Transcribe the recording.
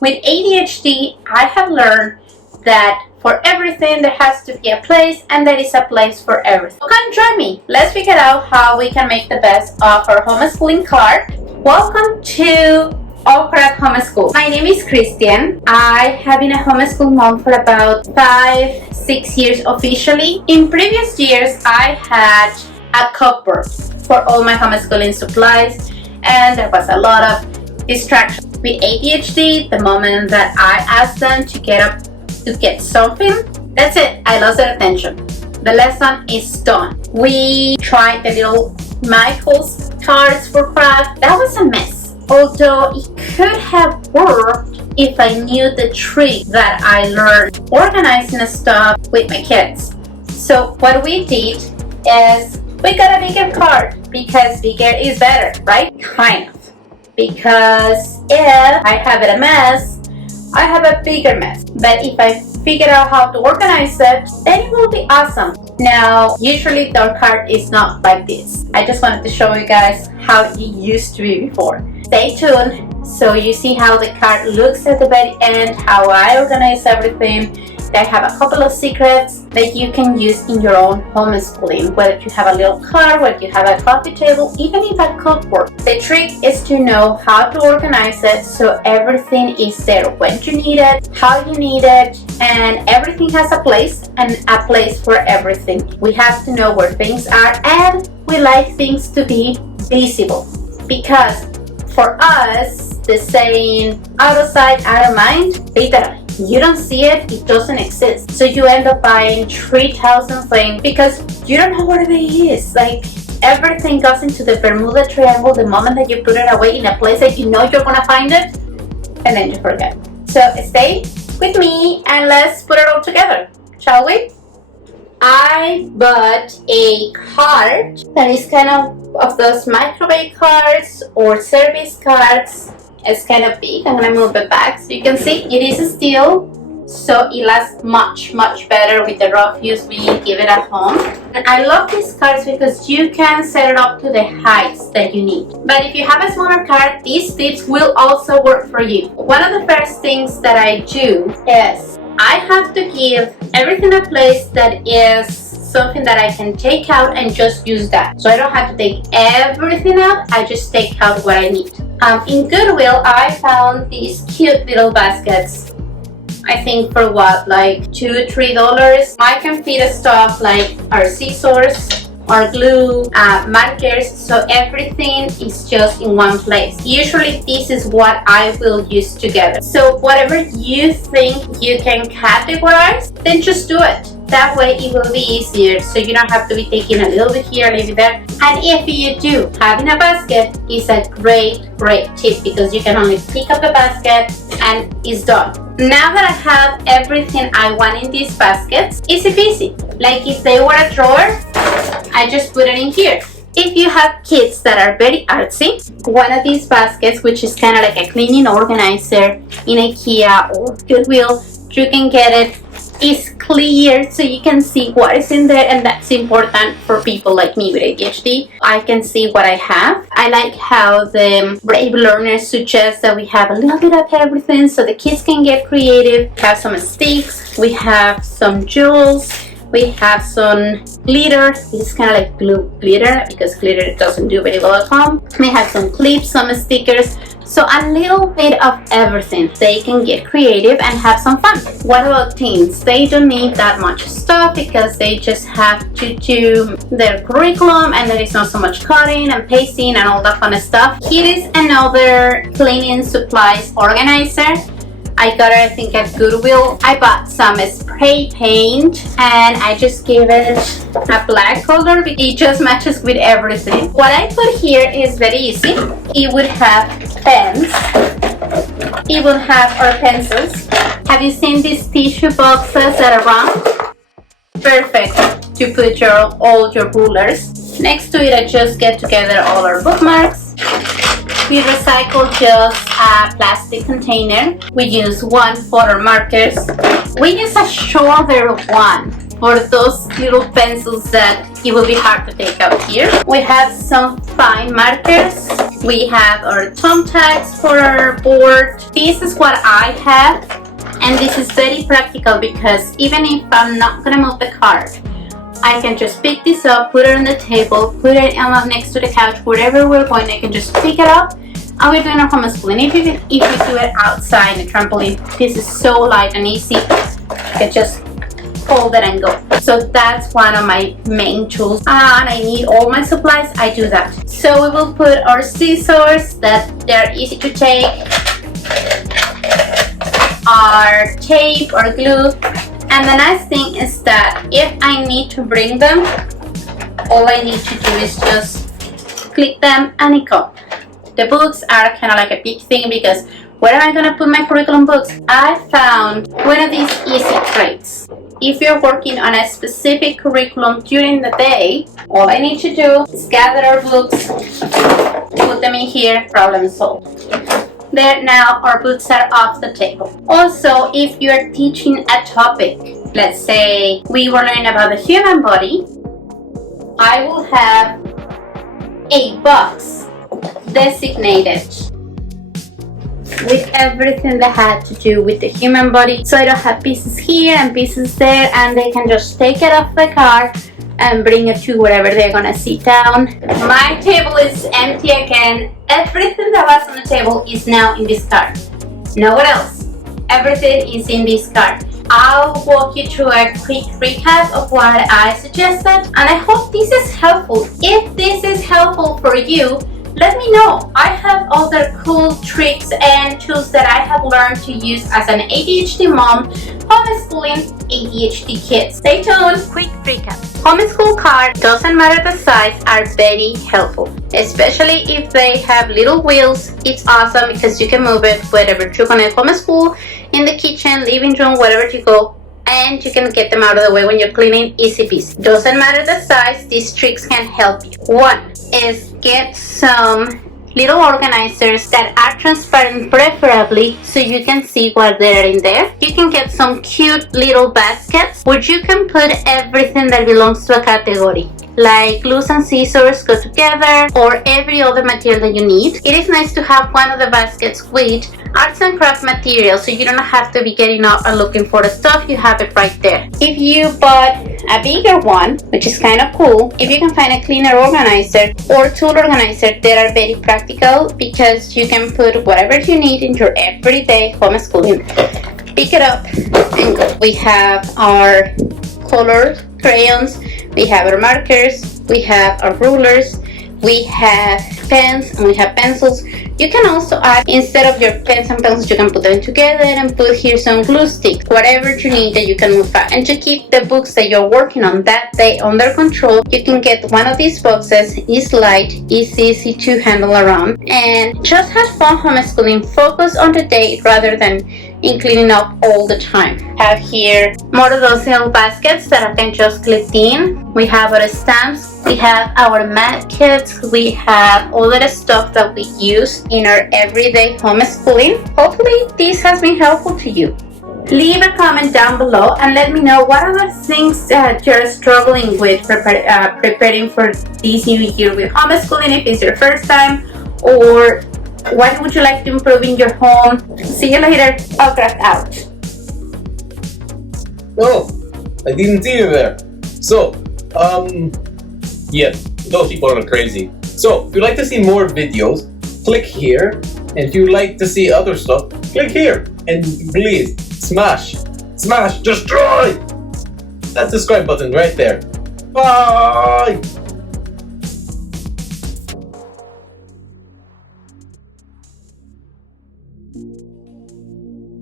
With ADHD, I have learned that for everything there has to be a place, and there is a place for everything. So come join me. Let's figure out how we can make the best of our homeschooling card. Welcome to All Crap Homeschool. My name is Christian. I have been a homeschool mom for about 5-6 years officially. In previous years, I had a cupboard for all my homeschooling supplies, and there was a lot of distraction. With ADHD, the moment that I asked them to get up to get something, that's it. I lost their attention. The lesson is done. We tried the little Michael's cards for craft. That was a mess. Although it could have worked if I knew the trick that I learned organizing stuff with my kids. So what we did is we got a bigger card because bigger is better, right? Kind of. Because if I have it a mess, I have a bigger mess. But if I figure out how to organize it, then it will be awesome. Now, usually the card is not like this. I just wanted to show you guys how it used to be before. Stay tuned so you see how the card looks at the very end, how I organize everything. I have a couple of secrets that you can use in your own homeschooling, whether you have a little card, whether you have a coffee table, even if a cupboard. The trick is to know how to organize it so everything is there when you need it, how you need it, and everything has a place and a place for everything. We have to know where things are, and we like things to be visible, because for us, the saying out of sight, out of mind, literally. You don't see it, it doesn't exist. So you end up buying 3,000 things because you don't know where it is. Like, everything goes into the Bermuda Triangle the moment that you put it away in a place that you know you're gonna find it, and then you forget. So stay with me and let's put it all together, shall we? I bought a card that is kind of those microwave cards or service cards. It's kind of big. I'm gonna move it back so you can see it is steel, so it lasts much better with the rough use we give it at home. And I love these cards because you can set it up to the heights that you need. But if you have a smaller card, these tips will also work for you. One of the first things that I do is I have to give everything a place that is something that I can take out and just use that. So I don't have to take everything out, I just take out what I need. In Goodwill, I found these cute little baskets. I think for what, like $2-3. I can fit stuff like our scissors, our glue, markers, so everything is just in one place. Usually this is what I will use together. So whatever you think you can categorize, then just do it. That way it will be easier, so you don't have to be taking a little bit here, a little bit there. And if you do, having a basket is a great tip because you can only pick up the basket and it's done. Now that I have everything I want in these baskets, easy peasy. Like if they were a drawer, I just put it in here. If you have kids that are very artsy, one of these baskets, which is kind of like a cleaning organizer in IKEA or Goodwill, you can get it. Is clear so you can see what is in there, and that's important for people like me with ADHD. I can see what I have. I like how the Brave Learners suggest that we have a little bit of everything so the kids can get creative. We have some sticks, we have some jewels, we have some glitter. This is kind of like glitter because glitter doesn't do very well at home. We have some clips, some stickers. So a little bit of everything. They can get creative and have some fun. What about teens? They don't need that much stuff because they just have to do their curriculum and there is not so much cutting and pasting and all that fun stuff. Here is another cleaning supplies organizer. I got it, I think, at Goodwill. I bought some spray paint and I just gave it a black color because it just matches with everything. What I put here is very easy. It would have pens. It will have our pencils. Have you seen these tissue boxes that are round? Perfect to put all your rulers. Next to it, I just get together all our bookmarks. We recycle just a plastic container. We use one for our markers. We use a shorter one for those little pencils that it will be hard to take out here. We have some fine markers. We have our thumbtacks for our board. This is what I have, and this is very practical because even if I'm not gonna move the card, I can just pick this up, put it on the table, put it next to the couch, wherever we're going. I can just pick it up, and we're doing our homeschooling. If you do it outside the trampoline, this is so light and easy. You can just fold it and go. So that's one of my main tools, and I need all my supplies. I do that. So we will put our scissors, that they're easy to take, our tape or glue, and the nice thing is that if I need to bring them, all I need to do is just click them and it goes. The books are kind of like a big thing because where am I going to put my curriculum books? I found one of these easy tricks. If you're working on a specific curriculum during the day, all I need to do is gather our books, put them in here, problem solved. There, now our books are off the table. Also, if you're teaching a topic, let's say we were learning about the human body, I will have a box designated with everything that had to do with the human body, so I don't have pieces here and pieces there, and they can just take it off the card and bring it to wherever they're gonna sit down. My table is empty again. Everything that was on the table is now in this card. Nowhere else. Everything is in this card. I'll walk you through a quick recap of what I suggested, and I hope this is helpful. If this is helpful for you, let me know. I have other cool tricks and tools that I have learned to use as an ADHD mom, homeschooling ADHD kids. Stay tuned. Quick recap. Homeschool cards, doesn't matter the size, are very helpful. Especially if they have little wheels. It's awesome because you can move it wherever you're gonna homeschool, in the kitchen, living room, wherever you go. And you can get them out of the way when you're cleaning, easy peasy. Doesn't matter the size, these tricks can help you. One is get some little organizers that are transparent, preferably, so you can see what they're in there. You can get some cute little baskets where you can put everything that belongs to a category, like glues and scissors go together, or every other material that you need. It is nice to have one of the baskets with arts and craft materials, so you don't have to be getting up and looking for the stuff. You have it right there. If you bought a bigger one, which is kind of cool, if you can find a cleaner organizer or tool organizer, they are very practical because you can put whatever you need in your everyday homeschooling. Pick it up and go. We have our colored crayons, we have our markers, we have our rulers, we have pens, and we have pencils. You can also add, instead of your pens and pencils, you can put them together and put here some glue sticks, whatever you need that you can move out. And to keep the books that you're working on that day under control, you can get one of these boxes. It's light, it's easy to handle around, and just have fun homeschooling. Focus on the day rather than in cleaning up all the time. Have here more of those little baskets that I can just clip in. We have our stamps, we have our mat kits, we have all of the stuff that we use in our everyday homeschooling. Hopefully this has been helpful to you. Leave a comment down below and let me know what other things that you're struggling with preparing for this new year with homeschooling, if it's your first time, or what would you like to improve in your home. See you later. Autograph out. Oh, I didn't see you there. So, yeah, those people are crazy. So, if you'd like to see more videos, click here. And if you'd like to see other stuff, click here. And please, smash, destroy that subscribe button right there. Bye!